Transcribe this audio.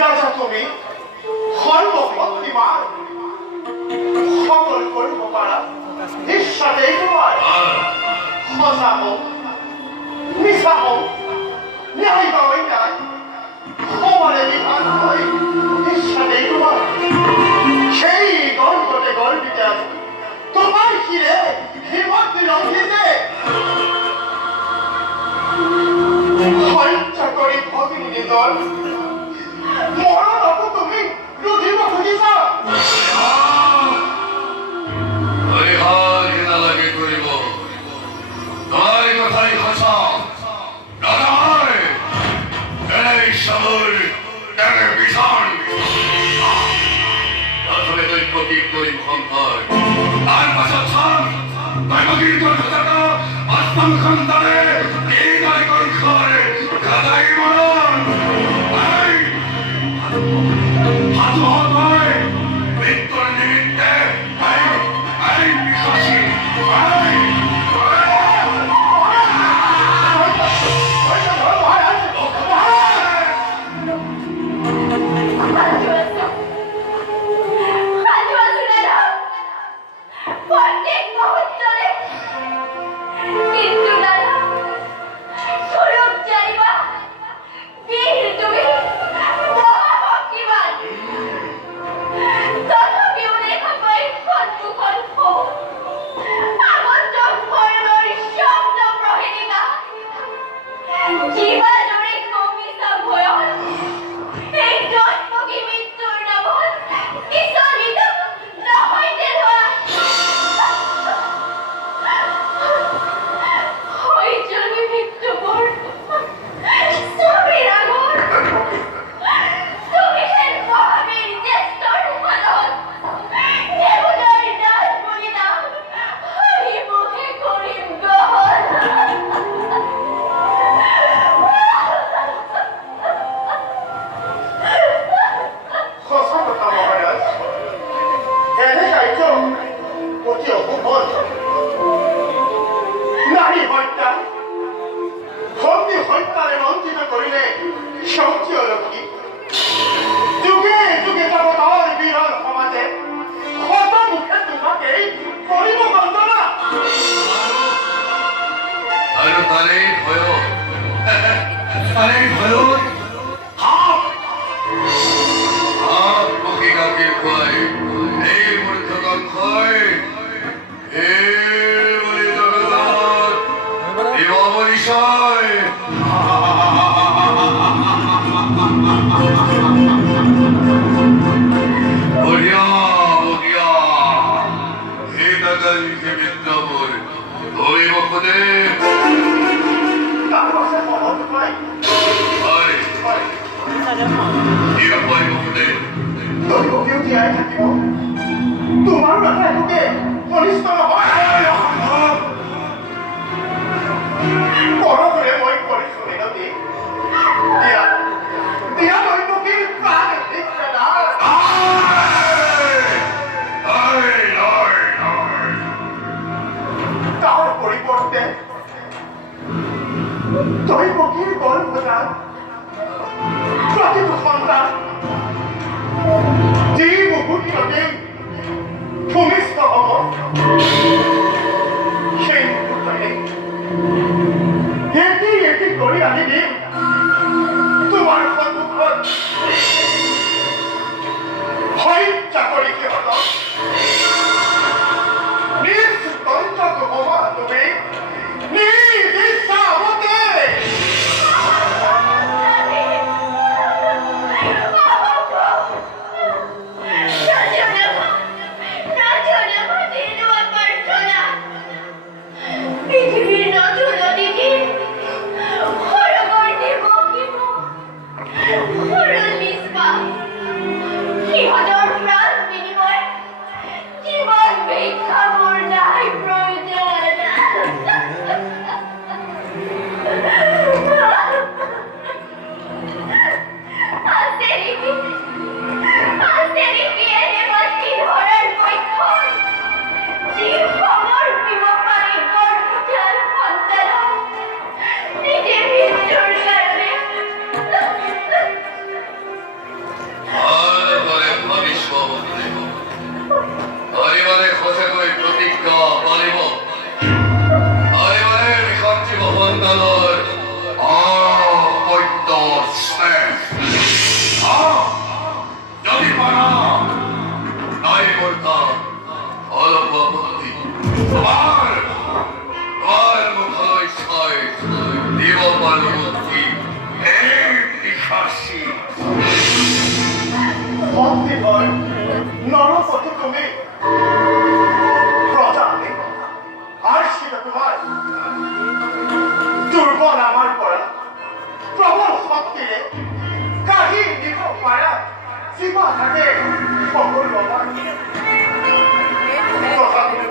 রাজা তুমি সর্বশক্তিমান সকল করিব পারা ঈশ্বরেই তোমার সঁচা হোক মিছা হোক ন্যায় বা অন্যায় সমানে বিধান হয় ঈশ্বরেই তোমার সেই গর্বতে গর্বিতে আছে তোমার শিরে হিমত রঞ্জিতে হত্যা করি ভগিনী নিদল মরণ অপ তুমি রুধিব খুঁজিছ লাগে করিব তোমার কথাই ভাষা নয় এই শহর ভীষণ প্রথমে তুই প্রতীক করি ভঙ্কর তার পাশে ছান তাই মগির কথাটা আসমান খান্দারে এই নয় কঙ্কর গাদাই মরণ হাতু হয় মৃত্যুর নিমিত্তে বিশ্বাসী তোমার মাথায় ঢুকে অনিষ্ট নহয় বড় করে মই করে শুনে নদী দিয়া দিয়া মই মুখে প্রাণ দিচ্ছে না তার পরিবর্তে দৈবকীর গর্ভদান প্রতিটি সন্তান যে মুহূর্ততে ভূমিষ্ঠ হব সেই মুহূর্ততে এটি শক্তি হয় নরপথ তুমি প্রজা নেই আর সেটা তোমার দুর্বল আমার পড়া প্রবল শক্তিরে কাহি নিব পারা সীমা থাকে সকল বাবা কথা তুমি